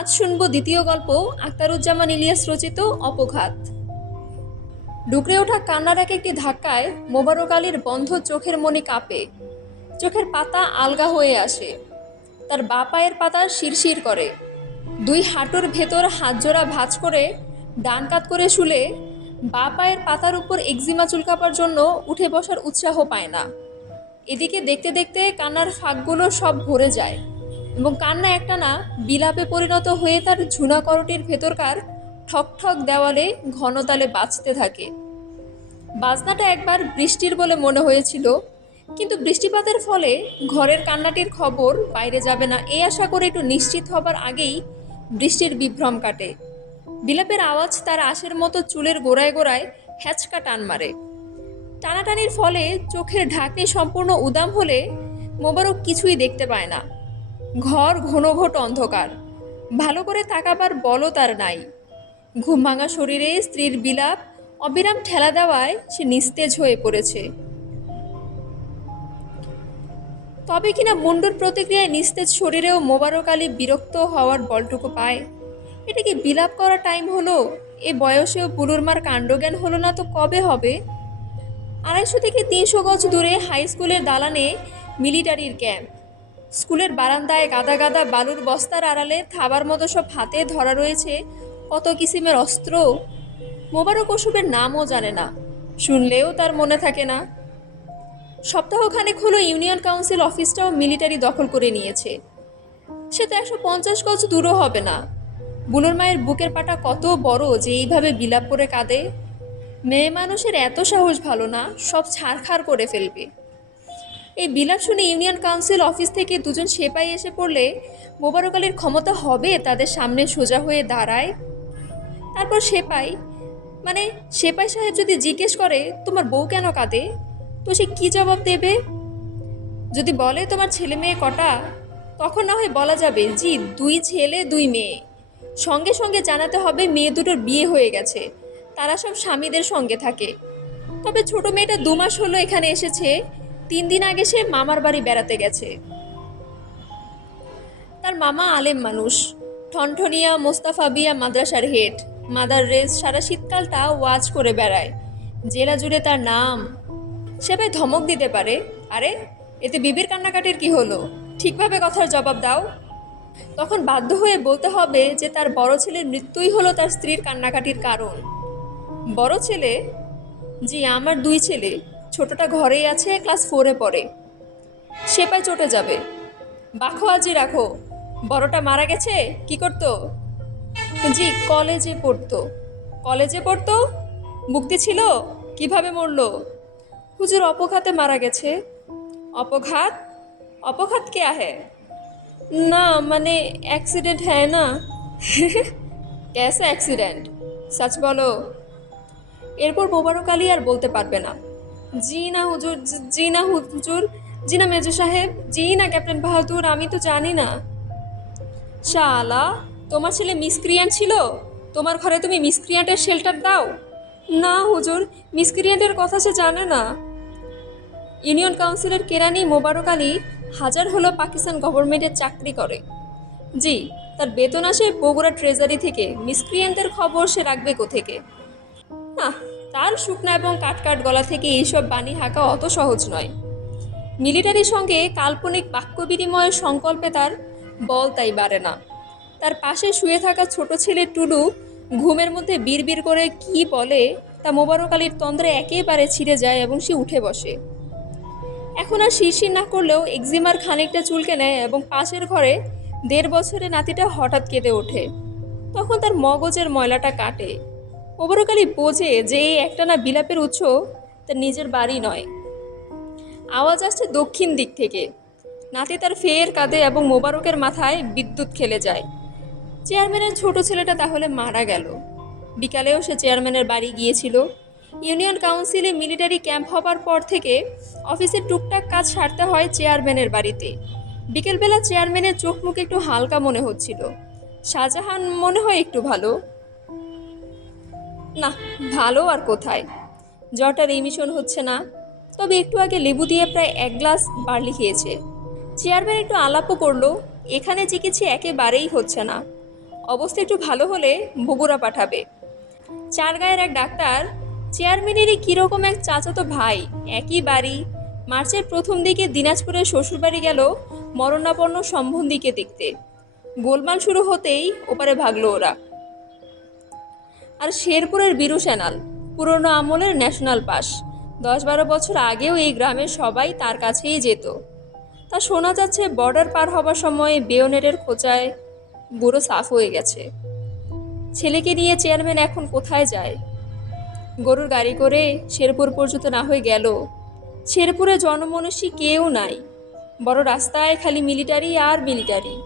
আজ শুনবো দ্বিতীয় গল্প, আখতারুজ্জামান ইলিয়াস রচিত অপঘাত। ডুকরে ওঠা কান্নার একটি ধাক্কায় মোবারক আলীর বন্ধ চোখের মনি কাঁপে। চোখের পাতা আলগা হয়ে আসে। তার বা পায়ের পাতা শিরশির করে। দুই হাঁটুর ভেতর হাতজোড়া ভাঁজ করে ডান কাত করে শুলে বা পায়ের পাতার উপর একজিমা চুলকাবার জন্য উঠে বসার উৎসাহ পায় না। এদিকে দেখতে দেখতে কান্নার ফাঁকগুলো সব ভরে যায় এবং কান্না একটানা বিলাপে পরিণত হয়ে তার ঝুনা করটির ভেতরকার ঠকঠক দেওয়ালে ঘনতালে বাজতে থাকে। বাজনাটা একবার বৃষ্টির বলে মনে হয়েছিল, কিন্তু বৃষ্টিপাতের ফলে ঘরের কান্নাটির খবর বাইরে যাবে না এই আশা করে একটু নিশ্চিত হবার আগেই বৃষ্টির বিভ্রম কাটে। বিলাপের আওয়াজ তার আশের মতো চুলের গোড়ায় গোড়ায় হ্যাচকা টান মারে। টানাটানির ফলে চোখের ঢাকনি সম্পূর্ণ উদাম হলে মোবারক কিছুই দেখতে পায় না। ঘর ঘনঘট অন্ধকার, ভালো করে তাকাবার বলও তার নাই। ঘুম ভাঙা শরীরে স্ত্রীর বিলাপ অবিরাম ঠেলা দেওয়ায় সে নিস্তেজ হয়ে পড়েছে। তবে কিনা মুন্ডুর প্রতিক্রিয়ায় নিস্তেজ শরীরেও মোবারক আলী বিরক্ত হওয়ার বলটুকু পায়। এটা কি বিলাপ করা টাইম হলো? এ বয়সেও বুলুর মার কাণ্ডজ্ঞান হলো না তো কবে হবে? 250 থেকে 300 গজ দূরে হাই স্কুলের দালানে মিলিটারির ক্যাম্প। স্কুলের বারান্দায় গাদা গাদা বালুর বস্তার আড়ালে থাবার মতো সব হাতে ধরা রয়েছে কত কিসিমের অস্ত্র। মোবারক ওসবের নামও জানে না, শুনলেও তার মনে থাকে না। সপ্তাহখানেক হলো ইউনিয়ন কাউন্সিল অফিসটাও মিলিটারি দখল করে নিয়েছে। সে তো 150 গজ দূরও হবে না। বুলুর মায়ের বুকের পাটা কত বড় যে এইভাবে বিলাপ করে কাঁদে। মেয়ে মানুষের এত সাহস ভালো না, সব ছাড়খাড় করে ফেলবে। এই বিলাপ শুনে ইউনিয়ন কাউন্সিল অফিস থেকে দুজন সেপাই এসে পড়লে মোবারক আলীর ক্ষমতা হবে তাদের সামনে সোজা হয়ে দাঁড়ায়? তারপর সেপাই সাহেব যদি জিজ্ঞেস করে তোমার বউ কেন কাঁদে, তো সে কী জবাব দেবে? যদি বলে তোমার ছেলে মেয়ে কটা, তখন না হয় বলা যাবে জি 2 ছেলে 2 মেয়ে। সঙ্গে সঙ্গে জানাতে হবে মেয়ে দুটোর বিয়ে হয়ে গেছে, তারা সব স্বামীদের সঙ্গে থাকে। তবে ছোট মেয়েটা 2 মাস হলো এখানে এসেছে, 3 দিন আগে সে মামার বাড়ি বেড়াতে গেছে। তার মামা আলেম মানুষ, ঠনঠনিয়া মোস্তাফাবিয়া মাদ্রাসার হেড। মাদার রেস সারা শীতকালটা ওয়াজ করে বেড়ায়, জেলা জুড়ে তার নাম। সেপাই ধমক দিতে পারে, আরে এতে বিবির কান্নাকাটির কি হলো, ঠিকভাবে কথার জবাব দাও। তখন বাধ্য হয়ে বলতে হবে যে তার বড় ছেলের মৃত্যুই হলো তার স্ত্রীর কান্নাকাটির কারণ। বড় ছেলে? জি আমার 2 ছেলে, ছোটটা ঘরেই আছে, ক্লাস 4-এ পড়ে। সেপাই চটে যাবে, বাখোয়াজি রাখো। বড়টা মারা গেছে, কি করতো? জি কলেজে পড়তো। কলেজে পড়তো? মুক্তি ছিল? কিভাবে মরলো? হুজুর অপঘাতে মারা গেছে। অপঘাত? অপঘাত কে আহে? না মানে অ্যাক্সিডেন্ট হ্যায় না। ক্যাসে অ্যাক্সিডেন্ট? সচ বলো। এরপর মোবারক আলী আর বলতে পারবে না। জি না হুজুর, জি না হুজুর, জি না মেজর সাহেব, জি না ক্যাপ্টেন বাহাদুর, আমি তো জানি না। শালা, তোমার ছেলে মিসক্রিয়ান্ট ছিল? তোমার ঘরে তুমি মিসক্রিয়ান্টের শেল্টার দাও? না হুজুর, মিসক্রিয়ান্টের কথা সে জানে না। ইউনিয়ন কাউন্সিলের কেরানি মোবারক আলী হাজার হলো পাকিস্তান গভর্নমেন্টের চাকরি করে। জি, তার বেতন আসে বগুড়া ট্রেজারি থেকে, মিসক্রিয়ান্টের খবর সে রাখবে কোথেকে? না, তার শুকনা এবং কাটকাট গলা থেকে এইসব বাণী হাঁকা অত সহজ নয়। মিলিটারির সঙ্গে কাল্পনিক বাক্য বিনিময়ের সংকল্পে তার বল তাই বাড়ে না। তার পাশে শুয়ে থাকা ছোট ছেলে টুডু ঘুমের মধ্যে বিড়বিড় করে কি বলে তা মোবারক আলীর তন্দ্রে একেবারে ছিঁড়ে যায় এবং সে উঠে বসে। এখন আর শিরশির না করলেও একজিমার খানিকটা চুলকে নেয় এবং পাশের ঘরে 1.5 বছরের নাতিটা হঠাৎ কেঁদে ওঠে। তখন তার মগজের ময়লাটা কাটে। মোবারক আলী বোঝে যে এই একটানা বিলাপের উৎস তার নিজের বাড়ি নয়। আওয়াজ আসছে দক্ষিণ দিক থেকে। নাতি তার ফের কাঁদে এবং মোবারকের মাথায় বিদ্যুৎ খেলে যায়। চেয়ারম্যানের ছোট ছেলেটা তাহলে মারা গেল। বিকালেও সে চেয়ারম্যানের বাড়ি গিয়েছিল। ইউনিয়ন কাউন্সিলে মিলিটারি ক্যাম্প হবার পর থেকে অফিসের টুকটাক কাজ সারতে হয় চেয়ারম্যানের বাড়িতে। বিকেলবেলা চেয়ারম্যানের চোখ মুখ একটু হালকা মনে হচ্ছিল। শাহজাহান মনে হয় একটু ভালো। না, ভালো আর কোথায়, জ্বরটা রিমিশন হচ্ছে না। তবে একটু আগে লেবু দিয়ে প্রায় 1 গ্লাস বার্লি খেয়েছে। চেয়ারম্যান একটু আলাপও করলো, এখানে চিকিৎসা একেবারেই হচ্ছে না। অবস্থা একটু ভালো হলে বগুড়া পাঠাবে। চারগাঁয়ের এক ডাক্তার চেয়ারম্যানেরই কীরকম এক চাচাতো ভাই, একই বাড়ি। মার্চের প্রথম দিকে দিনাজপুরের শ্বশুরবাড়ি গেল মরণাপন্ন সম্বন্ধীকে দেখতে। গোলমাল শুরু হতেই ওপারে ভাগলো ওরা। আর শেরপুরের বীরু সেনাল, পুরনো আমলের ন্যাশনাল পাস, 10-12 বছর আগেও এই গ্রামের সবাই তার কাছেই যেত। তা শোনা যাচ্ছে বর্ডার পার হবার সময় বেয়োনেটের খোঁচায় বুড়ো সাফ হয়ে গেছে। ছেলেকে নিয়ে চেয়ারম্যান এখন কোথায় যায়? গরুর গাড়ি করে শেরপুর পর্যন্ত না হয়ে গেল। শেরপুরে জনমনস্বী কেউ নাই, বড় রাস্তায় খালি মিলিটারি আর মিলিটারি।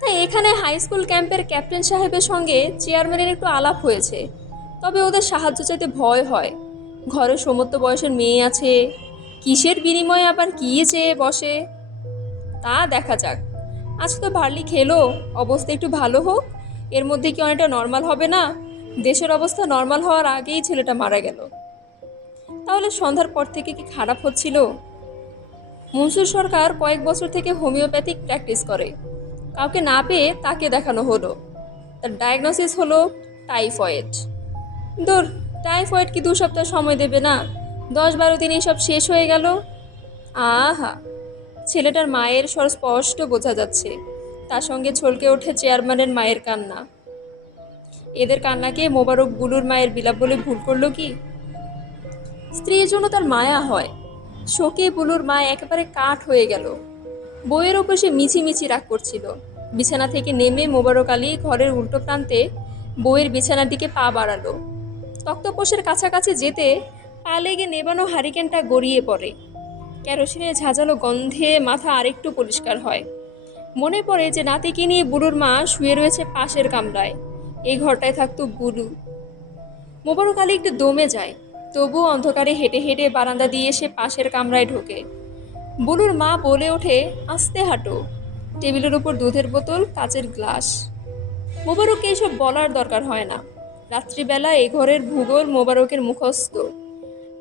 তাই এখানে হাই স্কুল ক্যাম্পের ক্যাপ্টেন সাহেবের সঙ্গে চেয়ারম্যানের একটু আলাপ হয়েছে, তবে ওদের সাহায্য চাইতে ভয় হয়। ঘরে সমস্ত বয়সের মেয়ে আছে, কিসের বিনিময়ে আবার কী চেয়ে বসে তা দেখা যাক। আজ তো ভার্লি খেলো, অবস্থা একটু ভালো হোক, এর মধ্যে কি অনেকটা নর্মাল হবে না? দেশের অবস্থা নর্মাল হওয়ার আগেই ছেলেটা মারা গেল। তাহলে সন্ধ্যার পর থেকে কি খারাপ হচ্ছিল? মনসুর সরকার কয়েক বছর থেকে হোমিওপ্যাথিক প্র্যাকটিস করে, কাউকে না পেয়ে তাকে দেখানো হলো। তার ডায়াগনোসিস হলো টাইফয়েড। দূর, টাইফয়েড কি 2 সপ্তাহ সময় দেবে না? 10-12 দিনেই সব শেষ হয়ে গেল। আহা, ছেলেটার মায়ের স্বর স্পষ্ট বোঝা যাচ্ছে, তার সঙ্গে ছলকে ওঠে চেয়ারম্যানের মায়ের কান্না। এদের কান্নাকে মোবারক বুলুর মায়ের বিলাপ বলে ভুল করলো কি? স্ত্রীর জন্য তার মায়া হয়। শোকে বুলুর মা একেবারে কাঠ হয়ে গেল। বইয়ের ওপর সে মিছিমিছি রাগ করছিল। বিছানা থেকে নেমে মোবারক আলী ঘরের উল্টো প্রান্তে বইয়ের বিছানার দিকে পা বাড়ালো। তক্তপোষের কাছাকাছি যেতে পা লেগে নেবানো হারিকেনটা গড়িয়ে পড়ে। কেরোসিনের ঝাঁঝালো গন্ধে মাথা আরেকটু পরিষ্কার হয়। মনে পড়ে যে নাতিকে নিয়ে বুলুর মা শুয়ে রয়েছে পাশের কামরায়। এই ঘরটায় থাকতো বুলু। মোবারক আলী একটু দমে যায়, তবুও অন্ধকারে হেঁটে হেঁটে বারান্দা দিয়ে সে পাশের কামরায় ঢোকে। বুলুর মা বলে ওঠে, আস্তে হাঁটো। টেবিলের উপর দুধের বোতল, কাচের গ্লাস। মোবারককে এইসব বলার দরকার হয় না। রাত্রিবেলা এ ঘরের ভূগোল মোবারকের মুখস্থ।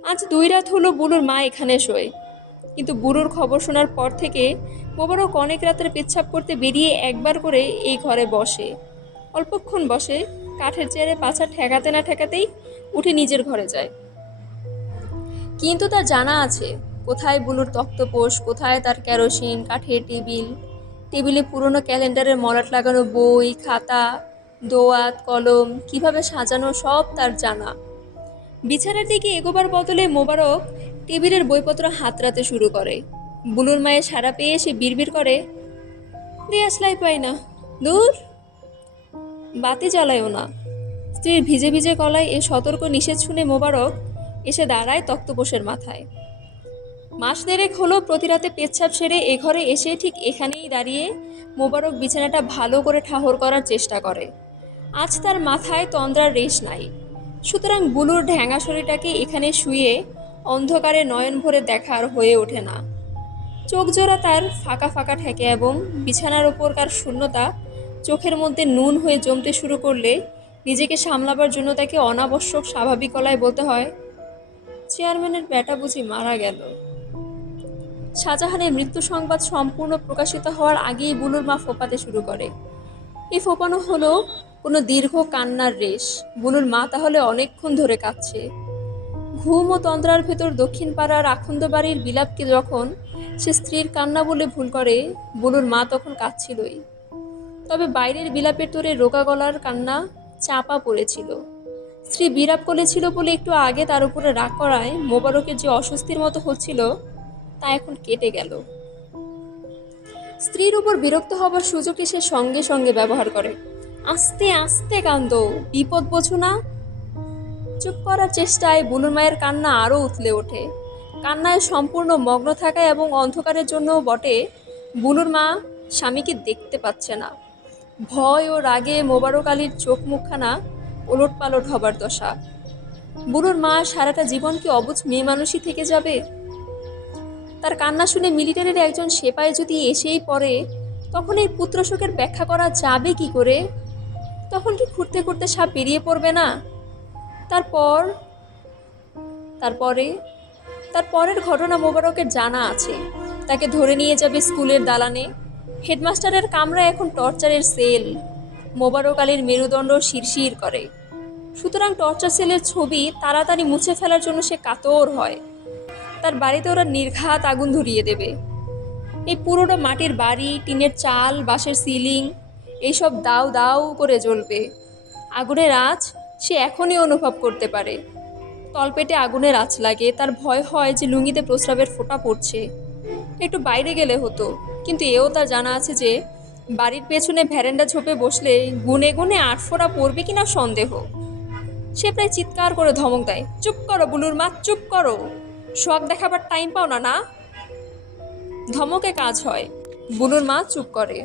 আজ 2 রাত হলো বুলুর মা এখানে শোয়, কিন্তু বুড়োর খবর শোনার পর থেকে মোবারক অনেক রাতের পেচ্ছাপ করতে বেরিয়ে একবার করে এই ঘরে বসে। অল্পক্ষণ বসে, কাঠের চেয়ারে পাছা ঠেকাতে না ঠেকাতেই উঠে নিজের ঘরে যায়। কিন্তু তার জানা আছে কোথায় বুলুর তক্তপোষ, কোথায় তার কেরোসিন, কাঠের টেবিল। টেবিলে পুরনো ক্যালেন্ডারের মলাট লাগানো বই, খাতা, দোয়াত, কলম কিভাবে সাজানো সব তার জানা। বিছানার দিকে এগোবার বদলে মোবারক টেবিলের বইপত্র হাতড়াতে শুরু করে। বুলুর মায়ের সাড়া পেয়ে সে বিড়বিড় করে, দেয়াশলাই পাই না, দূর, বাতি জ্বালায়ও না। স্ত্রীর ভিজে ভিজে গলায় এ সতর্ক নিষেধ শুনে মোবারক এসে দাঁড়ায় তক্তপোষের মাথায়। মাস 1.5 হলো প্রতি রাতে পেচ্ছাপ সেরে এ ঘরে এসে ঠিক এখানেই দাঁড়িয়ে মোবারক বিছানাটা ভালো করে ঠাহর করার চেষ্টা করে। আজ তার মাথায় তন্দ্রার রেশ নাই, সুতরাং বুলুর ঢ্যাঙা শরীরটাকে এখানে শুয়ে অন্ধকারে নয়ন ভরে দেখার হয়ে ওঠে না। চোখ জোড়া তার ফাঁকা ফাঁকা ঠেকে এবং বিছানার ওপরকার শূন্যতা চোখের মধ্যে নুন হয়ে জমতে শুরু করলে নিজেকে সামলাবার জন্য তাকে অনাবশ্যক স্বাভাবিক গলায় বলতে হয়, চেয়ারম্যানের বেটা বুঝি মারা গেল। শাহজাহানের মৃত্যু সংবাদ সম্পূর্ণ প্রকাশিত হওয়ার আগেই বুলুর মা ফোপাতে শুরু করে। এই ফোপানো হলো কোনো দীর্ঘ কান্নার রেশ। বুলুর মা তাহলে অনেকক্ষণ ধরে কাঁদছে। ঘুম ও তন্দ্রার ভেতর দক্ষিণ পাড়ার আখন্দ বাড়ির বিলাপকে যখন সে স্ত্রীর কান্না বলে ভুল করে, বুলুর মা তখন কাঁদছিলই। তবে বাইরের বিলাপের তোরে রোগা গলার কান্না চাপা পড়েছিল। স্ত্রী বিরাপ করেছিল বলে একটু আগে তার উপরে রাগ করায় মোবারকের যে অস্বস্তির মতো হচ্ছিল তা এখন কেটে গেল। স্ত্রীর উপর বিরক্ত হবার সুযোগে সে সঙ্গে সঙ্গে ব্যবহার করে, আস্তে আস্তে কান্দো, বিপদ বোঝো না। চুপ করার চেষ্টায় বুলুর মায়ের কান্না আরও উথলে ওঠে। কান্নায় সম্পূর্ণ মগ্ন থাকায় এবং অন্ধকারের জন্যও বটে বুলুর মা স্বামীকে দেখতে পাচ্ছে না। ভয় ও রাগে মোবারক আলীর চোখ মুখখানা ওলট পালট হবার দশা। বুলুর মা সারাটা জীবন কি অবুঝ মেয়ে মানুষই থেকে যাবে? তার কান্না শুনে মিলিটারির একজন সেপাই যদি এসেই পড়ে, তখন এই পুত্রশোকের ব্যাখ্যা করা যাবে কি করে? তখন কি খুঁড়তে খুঁড়তে সাপ বেরিয়ে পড়বে না? তারপরের ঘটনা মোবারকের জানা আছে। তাকে ধরে নিয়ে যাবে স্কুলের দালানে, হেডমাস্টারের কামরা এখন টর্চারের সেল। মোবারক আলীর মেরুদণ্ড শিরশির করে। সুতরাং টর্চার সেলের ছবি তাড়াতাড়ি মুছে ফেলার জন্য সে কাতর হয়। তার বাড়িতে ওরা নির্ঘাত আগুন ধরিয়ে দেবে। এই পুরোটা মাটির বাড়ি, টিনের চাল, বাঁশের সিলিং, এইসব দাউ দাউ করে জ্বলবে। আগুনের আঁচ সে এখনই অনুভব করতে পারে। তলপেটে আগুনের আঁচ লাগে, তার ভয় হয় যে লুঙ্গিতে প্রস্রাবের ফোঁটা পড়ছে। একটু বাইরে গেলে হতো, কিন্তু এও তার জানা আছে যে বাড়ির পেছনে ভ্যারেন্ডা ঝোপে বসলে গুনে গুনে আটফোঁটা পড়বে কিনা সন্দেহ। সে প্রায় চিৎকার করে ধমক দেয়, চুপ করো বুলুর মা, চুপ করো, শখ দেখাবার টাইম পাও না না। ধমকে কাজ হয়, বুলুর মা চুপ করে।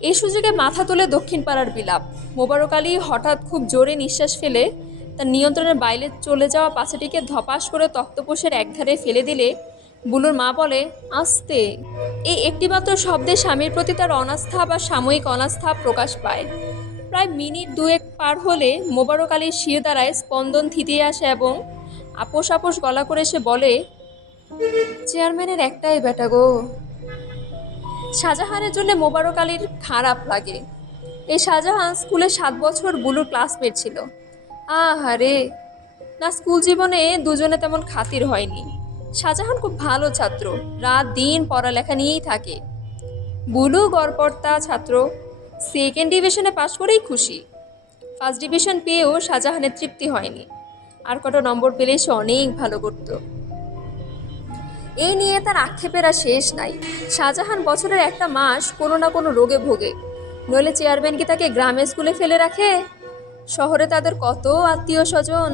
এই সুযোগে মাথা তুলে দক্ষিণ পাড়ার বিলাপ। মোবারক আলী হঠাৎ খুব জোরে নিঃশ্বাস ফেলে তার নিয়ন্ত্রণের বাইরে চলে যাওয়া পাছাটিকে ধপাস করে তক্তপোষের একধারে ফেলে দিলে বুলুর মা বলে, আস্তে। এই একটিমাত্র শব্দে স্বামীর প্রতি তার অনাস্থা বা সাময়িক অনাস্থা প্রকাশ পায়। প্রায় মিনিট দুয়েক পার হলে মোবারক আলীর শির দ্বারায় স্পন্দন থিতিয়ে আসে এবং আপোষ আপোষ গলা করে সে বলে, চেয়ারম্যানের একটাই বেটা গো। শাহজাহানের জন্য মোবারক আলীর খারাপ লাগে। এই শাহজাহান স্কুলে 7 বছর বুলুর ক্লাসমেট ছিল। আহারে, না স্কুল জীবনে দুজনে তেমন খাতির হয়নি। শাহজাহান খুব ভালো ছাত্র, রাত দিন পড়ালেখা নিয়েই থাকে। বুলু গড়পড়তা ছাত্র, সেকেন্ড ডিভিশনে পাশ করেই খুশি। ফার্স্ট ডিভিশন পেয়েও শাহজাহানের তৃপ্তি হয়নি, আর কটা নম্বর পেলে সে অনেক ভালো করত। এই নিয়ে তার আক্ষেপের আর শেষ নাই। শাহজাহান বছরের একটা মাস কোনো না কোনো রোগে ভোগে, নইলে চেয়ারম্যান কি তাকে গ্রামের স্কুলে ফেলে রাখে? শহরে তাদের কত আত্মীয় স্বজন।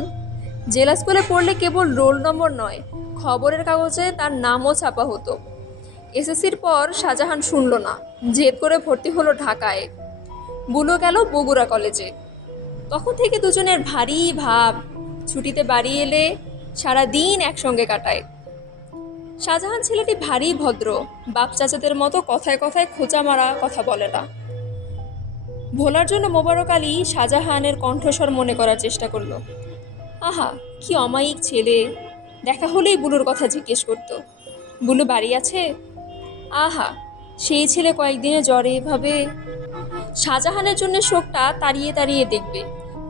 জেলা স্কুলে পড়লে কেবল রোল নম্বর নয়, খবরের কাগজে তার নামও ছাপা হতো। এসএসসির পর শাহজাহান শুনল না, জেদ করে ভর্তি হলো ঢাকায়। বুলু গেল বগুড়া কলেজে। তখন থেকে দুজনের ভারী ভাব। ছুটিতে বাড়ি এলে সারা দিন একসঙ্গে কাটায়। শাহজাহান ছেলেটি ভারী ভদ্র, বাপ চাচাদের মতো কথায় কথায় খোঁচা মারা কথা বলে না। ভোলার জন্য মোবারক আলী শাহজাহানের কণ্ঠস্বর মনে করার চেষ্টা করলো। আহা, কি অমায়িক ছেলে! দেখা হলেই বুলুর কথা জিজ্ঞেস করত, বুলু বাড়ি আছে? আহা, সেই ছেলে কয়েকদিনে জ্বরে এভাবে। শাহজাহানের জন্য শোকটা তাড়িয়ে তাড়িয়ে দেখবে,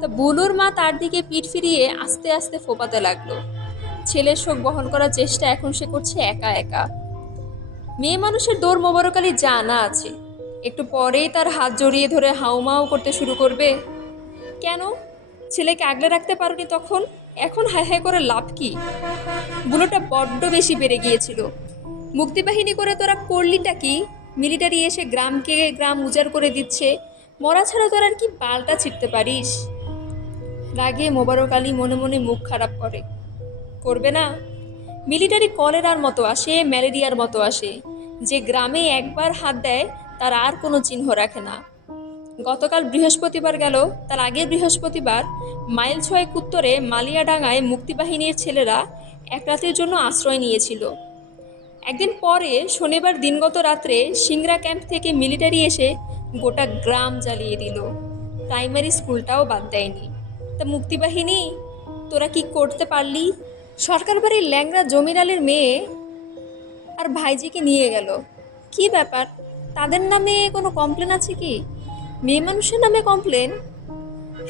তা বুলুর মা তার দিকে পিঠ ফিরিয়ে আস্তে আস্তে ফোপাতে লাগলো। ছেলের শোক বহন করার চেষ্টা এখন সে করছে একা একা। মেয়ে মানুষের দৌড় মোবারক আলী জানা আছে, একটু পরেই তার হাত জড়িয়ে ধরে হাউমাউ করতে শুরু করবে। কেন ছেলেকে আগলে রাখতে পারোনি তখন? এখন হায় হায় করে লাভ কি? বুলোটা বড্ড বেশি বেড়ে গিয়েছিল। মুক্তিবাহিনী করে তোরা করলিটা কি? মিলিটারি এসে গ্রামকে গ্রাম উজাড় করে দিচ্ছে, মরা ছাড়া তোর আর কি পাল্টা ছিটতে পারিস? রাগে মোবারক আলী মনে মনে মুখ খারাপ করে। করবে না? মিলিটারি কলেরার মতো আসে, ম্যালেরিয়ার মতো আসে। যে গ্রামে একবার হাত দেয় তার আর কোনো চিহ্ন রাখে না। গতকাল বৃহস্পতিবার গেল, তার আগের বৃহস্পতিবার মাইল 6 উত্তরে মালিয়াডাঙ্গায় মুক্তিবাহিনীর ছেলেরা এক রাতের জন্য আশ্রয় নিয়েছিল। একদিন পরে শনিবার দিনগত রাত্রে সিংড়া ক্যাম্প থেকে মিলিটারি এসে গোটা গ্রাম জ্বালিয়ে দিল, প্রাইমারি স্কুলটাও বাদ দেয়নি। তা মুক্তিবাহিনী তোরা কি করতে পারলি? সরকার বাড়ির ল্যাংড়া জমির আলীর মেয়ে আর ভাইজিকে নিয়ে গেল। কি ব্যাপার, তাদের নামে কোনো কমপ্লেন আছে কি? মেয়ে মানুষের নামে কমপ্লেন?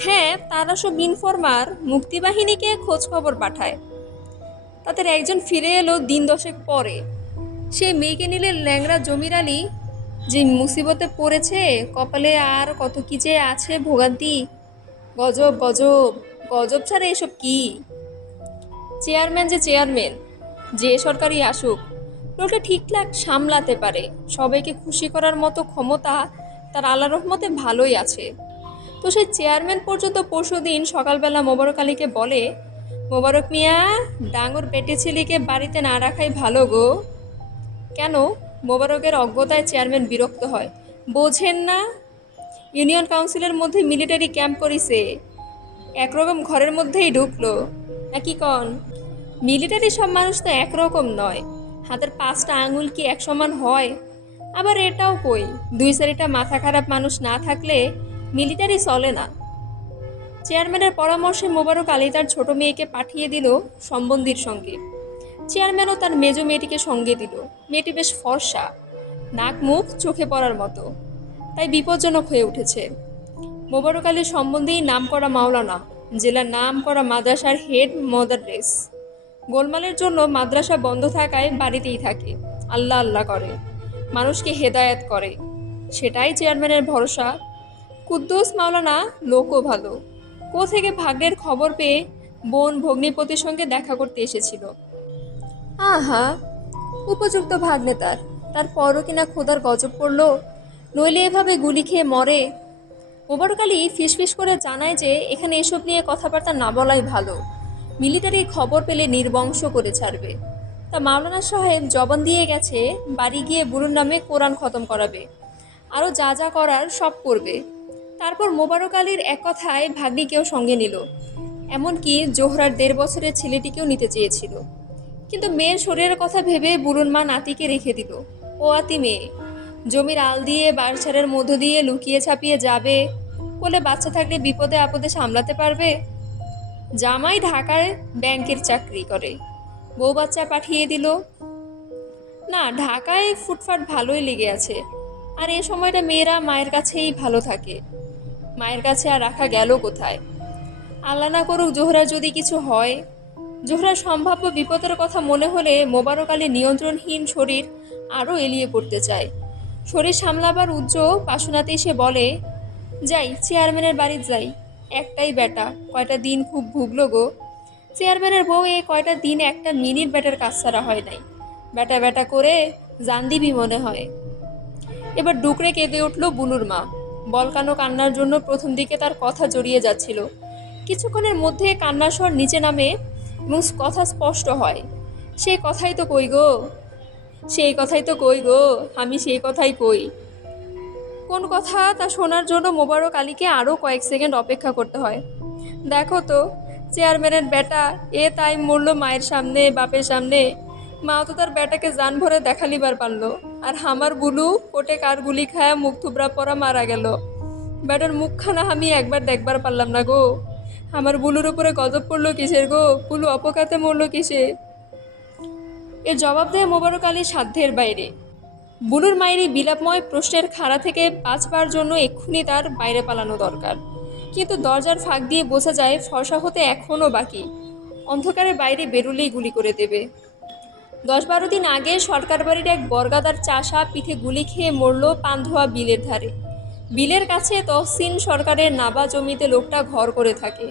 হ্যাঁ, তারা সব ইনফরমার মুক্তিবাহিনীকে খোঁজ খবর পাঠায়। তাদের একজন ফিরে এলো দিন 10 পরে। সেই মেয়েকে নিলে ল্যাংড়া জমির আলী যে মুসিবতে পড়েছে, কপালে আর কত কি যে আছে ভোগান্তি। গজব গজব গজব ছাড়া এসব কি? চেয়ারম্যান যে চেয়ারম্যান, যে সরকারই আসুক, লোকটা ঠিকঠাক সামলাতে পারে। সবাইকে খুশি করার মতো ক্ষমতা তার আল্লাহর রহমতে ভালোই আছে। তো সেই চেয়ারম্যান পর্যন্ত পরশুদিন সকালবেলা মোবারক আলীকে বলে, মোবারক মিয়া, ডাঙর বেটে ছেলেকে বাড়িতে না রাখাই ভালো গো। কেন? মোবারকের অজ্ঞতায় চেয়ারম্যান বিরক্ত হয়। বোঝেন না? ইউনিয়ন কাউন্সিলের মধ্যে মিলিটারি ক্যাম্প করিছে, একরকম ঘরের মধ্যেই ঢুকলো নাকি কন? মিলিটারি সব মানুষ তো একরকম নয়, হাতের 5টা আঙুল কি এক সমান হয়? আবার এটাও কই, 2-4টা মাথা খারাপ মানুষ না থাকলে মিলিটারি চলে না। চেয়ারম্যানের পরামর্শে মোবারক আলী তার ছোট মেয়েকে পাঠিয়ে দিল সম্বন্ধীর সঙ্গে। চেয়ারম্যানও তার মেজো মেয়েটিকে সঙ্গে দিল। মেয়েটি বেশ ফর্সা, নাক মুখ চোখে পড়ার মতো, তাই বিপজ্জনক হয়ে উঠেছে। মোবারক আলীর সম্বন্ধেই নামকরা মাওলানা, জেলার নামকরা মাদ্রাসার হেড মোদাররেস। গোলমালের জন্য মাদ্রাসা বন্ধ থাকায় বাড়িতেই থাকে, আল্লাহ আল্লাহ করে, মানুষকে হেদায়েত করে। সেটাই চেয়ারম্যানের ভরসা। কুদ্দুস মাওলানা লোকও ভালো। থেকে ভাগ্নের খবর পেয়ে বোন ভগ্নিপতির সঙ্গে দেখা করতে এসেছিল। আহা, উপযুক্ত ভাগ্নে তারপরও কিনা খোদার গজব পড়ল, নইলে এভাবে গুলি খেয়ে মরে। মোবারক আলী ফিসফিস করে জানায় যে এখানে এসব নিয়ে কথাবার্তা না বলাই ভালো, মিলিটারির খবর পেলে নির্বংশ করে ছাড়বে। তা মাওলানা সাহেব জবান দিয়ে গেছে বাড়ি গিয়ে বুড়োর নামে কোরআন খতম করাবে, আরও যা যা করার সব করবে। তারপর মোবারক আলীর এক কথায় ভাগ্নিকেও সঙ্গে নিল, এমনকি জোহরার 1.5 বছরের ছেলেটিকেও নিতে চেয়েছিল। কিন্তু মেয়ের শরীরের কথা ভেবে বুড়োর মা নাতিকে রেখে দিল। ও আতি মেয়ে, জমির আল দিয়ে বাঁশঝাড়ের মধ্য দিয়ে লুকিয়ে ছাপিয়ে যাবে, কোলে বাচ্চা থাকলে বিপদে আপদে সামলাতে পারবে। জামাই ঢাকায় ব্যাংকের চাকরি করে, বউ বাচ্চা পাঠিয়ে দিল। না, ঢাকায় ফুটফাট ভালোই লেগে আছে। আর এ সময়টা মেয়েরা মায়ের কাছেই ভালো থাকে, মায়ের কাছে আর রাখা গেল কোথায়? আল্লাহ না করুক জোহরার যদি কিছু হয়। জোহরার সম্ভাব্য বিপদের কথা মনে হলে মোবারক আলী নিয়ন্ত্রণহীন শরীর আরও এলিয়ে পড়তে চায়। শরীর সামলাবার পাশনাতেই সে বলে, যাই চেয়ারম্যানের বাড়ি যাই, একটাই বেটা, কয়টা দিন খুব ভুগলো গো। চেয়ারম্যানের বউ কয়টা দিন একটা মিনিট ব্যাটার কাজ ছাড়া হয় নাই, ব্যাটা ব্যাটা করে জান দিবি মনে হয়। এবার ডুকরে কেঁদে উঠল বুলুর মা। বলকানো কান্নার জন্য প্রথম দিকে তার কথা জড়িয়ে যাচ্ছিল, কিছুক্ষণের মধ্যে কান্নার স্বর নিচে নামে এবং কথা স্পষ্ট হয়। সেই কথাই তো কই গো, সেই কথাই তো কই গো, আমি সেই কথাই কই। কোন কথা তা শোনার জন্য মোবারক আলীকে আরও কয়েক সেকেন্ড অপেক্ষা করতে হয়। দেখো তো, চেয়ারম্যানের বেটা তাই মরল মায়ের সামনে, বাপের সামনে। মাও তো তার বেটাকে জান ভরে দেখালিবার পারলো, আর হামার বুলু কোটে কার গুলি খায়া মুখ থুবড়া পরা মারা গেল। বেটার মুখখানা আমি একবার দেখবার পারলাম না গো। আমার বুলুর উপরে গজব পড়লো কিসের গো? বুলু অপঘাতে মরলো কিসে? এর জবাব দেয় মোবারক আলীর সাধ্যের বাইরে। বুলুর মায়ের এই বিলাপময় প্রশ্নের খাড়া থেকে বাঁচবার জন্য এক্ষুনি তার বাইরে পালানো দরকার। কিন্তু দরজার ফাঁক দিয়ে বোঝা যায় ফর্সা হতে এখনও বাকি, অন্ধকারের বাইরে বেরোলেই গুলি করে দেবে। 10-12 দিন আগে সরকার বাড়ির এক বর্গাদার চাষা পিঠে গুলি খেয়ে মরল পান্ধোয়া বিলের ধারে। বিলের কাছে তহসিন সরকারের নাবা জমিতে লোকটা ঘর করে থাকে।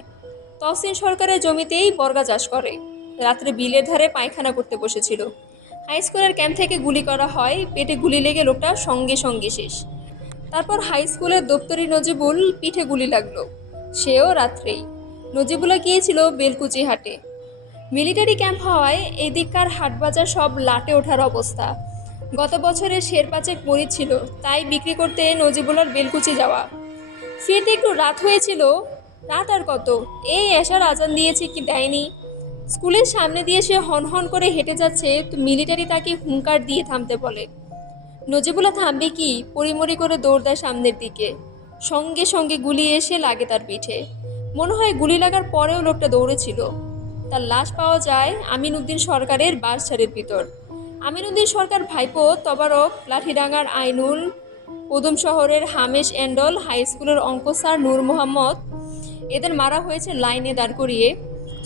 তহসিন সরকারের জমিতেই বর্গা চাষ করে। রাত্রে বিলের ধারে পায়খানা করতে বসেছিল। হাই স্কুলের ক্যাম্প থেকে গুলি করা হয়, পেটে গুলি লেগে লোকটা সঙ্গে সঙ্গে শেষ। তারপর হাই স্কুলের দপ্তরি নজিবুল পিঠে গুলি লাগলো, সেও রাত্রেই। নজিবুলা গিয়েছিল বেলকুচি হাটে। মিলিটারি ক্যাম্প হওয়ায় এদিককার হাটবাজার সব লাটে ওঠার অবস্থা। গত বছরের শেরপাচেক মরিচ ছিল, তাই বিক্রি করতে নজিবুলার বেলকুচি যাওয়া। ফিরতে একটু রাত হয়েছিল। রাত আর কত, এই এশার আজান দিয়েছে কি দেয়নি। স্কুলের সামনে দিয়ে সে হনহন করে হেঁটে যাচ্ছে, তো মিলিটারি তাকে হুঙ্কার দিয়ে থামতে বলে। নজিবুলা থামবে কি, পরিমরি করে দৌড় দেয় সামনের দিকে। সঙ্গে সঙ্গে গুলি এসে লাগে তার পিঠে। মনে হয় গুলি লাগার পরেও লোকটা দৌড়েছিল। তার লাশ পাওয়া যায় আমিন উদ্দিন সরকারের বাঁশঝাড়ের ভিতর। আমিন উদ্দিন সরকার ভাইপো তবারক, লাঠিডাঙ্গার আইনুল, উদম শহরের হামেশ এন্ডল, হাই স্কুলের অঙ্ক স্যার নূর মোহাম্মদ, এদের মারা হয়েছে লাইনে দাঁড় করিয়ে।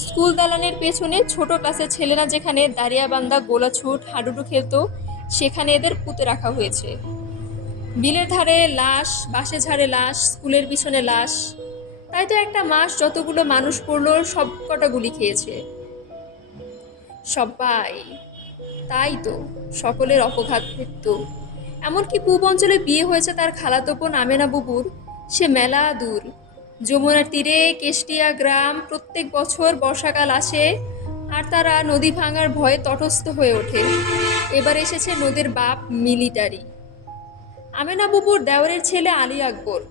স্কুল দালানের পেছনে ছোট ক্লাসের ছেলেরা যেখানে দাঁড়িয়াবান্ধা গোলাছুট হাডুডু খেলত, সেখানে এদের পুঁতে রাখা হয়েছে। বিলের ধারে লাশ, বাঁশে ঝাড়ে লাশ, স্কুলের পিছনে লাশ। তাই তো একটা মাস যতগুলো মানুষ পড়লো সব কটা গুলি খেয়েছে সবাই। তাই তো সকলের অপঘাত মৃত্যু। এমনকি পূব অঞ্চলে বিয়ে হয়েছে তার খালাতো বোন আমেনা বুবুর, সে মেলা দূর যমুনার তীরে কেষ্টিয়া গ্রাম। প্রত্যেক বছর বর্ষাকাল আসে আর তারা নদী ভাঙার ভয়ে তটস্থ হয়ে ওঠে। এবার এসেছে নদীর বাপ মিলিটারি। আমেনা বুবুর দেওরের ছেলে আলী আকবর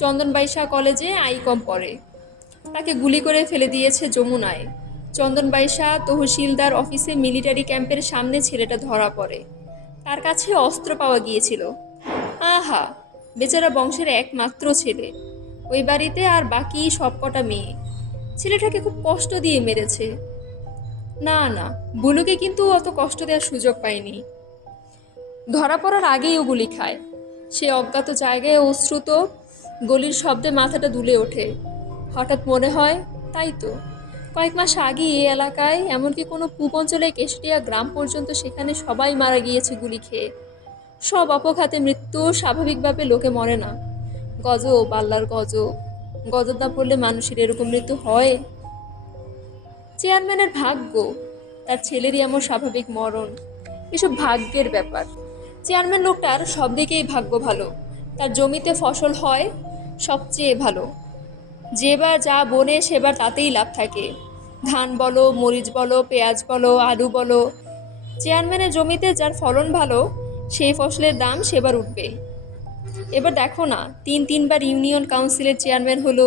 চন্দনবাইশা কলেজে আইকম পড়ে, তাকে গুলি করে ফেলে দিয়েছে যমুনায়। চন্দনবাইশা তহসিলদার অফিসে মিলিটারি ক্যাম্পের সামনে ছেলেটা ধরা পড়ে। তার কাছে অস্ত্র পাওয়া গিয়েছিল। আহা, বেচারা বংশের একমাত্র ছেলে, ওই বাড়িতে আর বাকি সবকটা মেয়ে। ছেলেটাকে খুব কষ্ট দিয়ে মেরেছে। না না, বুলুকে কিন্তু অত কষ্ট দেওয়ার সুযোগ পায়নি। ধরা পড়ার আগেই ও গুলি খায়। সে অজ্ঞাত জায়গায় অশ্রুত গলির শব্দে মাথাটা দুলে ওঠে। হঠাৎ মনে হয়, তাই তো, কয়েক মাস আগে এই এলাকায়, এমনকি কোনো পূব অঞ্চলে কেশটিয়া গ্রাম পর্যন্ত, সেখানে সবাই মারা গিয়েছে গুলি খেয়ে। সব অপঘাতে মৃত্যু, স্বাভাবিকভাবে লোকে মরে না। গজব, আল্লাহর গজব। গজব না পড়লে মানুষের এরকম মৃত্যু হয়? চেয়ারম্যানের ভাগ্য, তার ছেলেরই এমন স্বাভাবিক মরণ। এসব ভাগ্যের ব্যাপার। চেয়ারম্যান লোকটার সব দিকেই ভাগ্য ভালো। তার জমিতে ফসল হয় সবচেয়ে ভালো। যেবার যা বনে সেবার তাতেই লাভ থাকে। ধান বলো, মরিচ বলো, পেঁয়াজ বলো, আলু বলো, চেয়ারম্যানের জমিতে যার ফলন ভালো সেই ফসলের দাম সেবার উঠবে। এবার দেখো না, তিনবার ইউনিয়ন কাউন্সিলের চেয়ারম্যান হলো।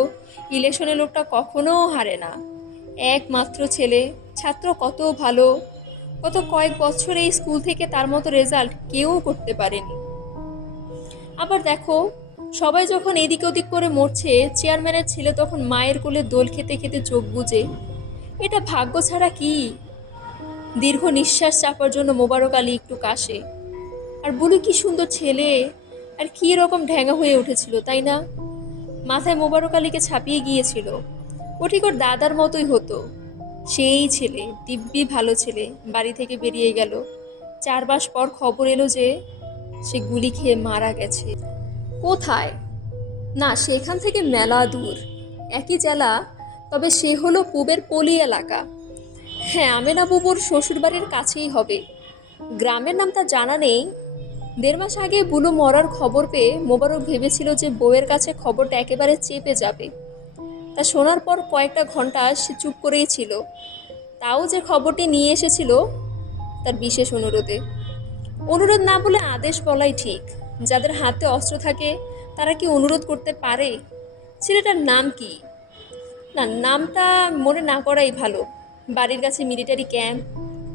ইলেকশনে লোকটা কখনো হারে না। একমাত্র ছেলে, ছাত্র কত ভালো, গত কয়েক বছর এই স্কুল থেকে তার মতো রেজাল্ট কেউ করতে পারেনি। আবার দেখো, সবাই যখন এদিক ওদিক করে মরছে, চেয়ারম্যানের ছেলে তখন মায়ের কোলে দোল খেতে খেতে চোখ বুজে। এটা ভাগ্য ছাড়া কি? দীর্ঘ নিঃশ্বাস চাপার জন্য মোবারক আলী একটু কাশে। আর বলি, কি সুন্দর ছেলে, আর কি রকম ঢ্যাঙা হয়ে উঠেছিল, তাই না? মাথায় মোবারক আলীকে ছাপিয়ে গিয়েছিল। ও ঠিক ওর দাদার মতোই হতো। সেই ছেলে, দিব্যি ভালো ছেলে, বাড়ি থেকে বেরিয়ে গেল। 4 মাস পর খবর এলো যে সে গুলি খেয়ে মারা গেছে। কোথায়? না, সেখান থেকে মেলা দূর, একই জেলা, তবে সে হলো পূবের পলি এলাকা। হ্যাঁ, আমেনা বুবুর শ্বশুরবাড়ির কাছেই হবে। গ্রামের নাম তার জানা নেই। 1.5 মাস আগে বুলু মরার খবর পেয়ে মোবারক ভেবেছিল যে বউয়ের কাছে খবরটা একেবারে চেপে যাবে। তা শোনার পর কয়েকটা ঘন্টা সে চুপ করেই ছিল। তাও যে খবরটি নিয়ে এসেছিল তার বিশেষ অনুরোধে। অনুরোধ না বলে আদেশ বলাই ঠিক। যাদের হাতে অস্ত্র থাকে তারা কি অনুরোধ করতে পারে? ছেলেটার নাম কি? না, নামটা মনে না করাই ভালো। বাড়ির কাছে মিলিটারি ক্যাম্প,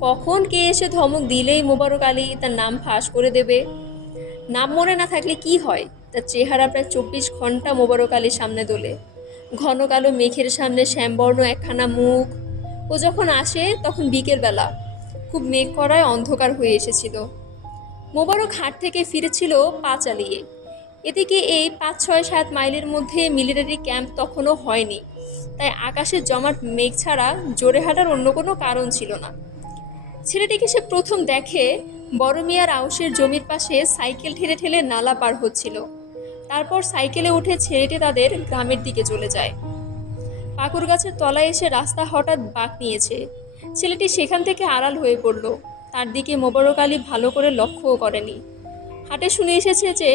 কখন কে এসে ধমক দিলেই মোবারক আলী তার নাম ফাঁস করে দেবে। নাম মনে না থাকলে কি হয়, তার চেহারা প্রায় 24 ঘন্টা মোবারক আলীর সামনে দোলে। ঘন কালো মেঘের সামনে শ্যামবর্ণ একখানা মুখ। ও যখন আসে তখন বিকেলবেলা, খুব মেঘ করায় অন্ধকার হয়ে এসেছিল। মোবারক হাট থেকে ফিরেছিল পা চালিয়ে। এদিকে এই 5, 6, 7 মাইলের মধ্যে মিলিটারি ক্যাম্প তখনও হয়নি, তাই আকাশে জমাট মেঘ ছাড়া জোরে হাঁটার অন্য কোনো কারণ ছিল না। ছেলেটিকে সে প্রথম দেখে বড় মিয়ার আউশের জমির পাশে সাইকেল ঠেলে ঠেলে নালা পার হচ্ছিল। তারপর সাইকেলে উঠে ছেলেটি তাদের গ্রামের দিকে চলে যায়। পাকুর গাছের তলায় এসে রাস্তা হঠাৎ বাঁক নিয়েছে। ছেলেটি সেখান থেকে আড়াল হয়ে পড়ল। তার দিকে মোবারক আলী ভালো করে লক্ষ্যও করেনি। হাটে শুনে এসেছে যে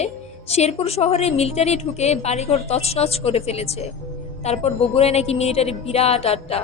শেরপুর শহরে মিলিটারি ঢুকে বাড়িঘর তছনছ করে ফেলেছে। তারপর বগুড়ায় নাকি মিলিটারি বিরাট আড্ডা।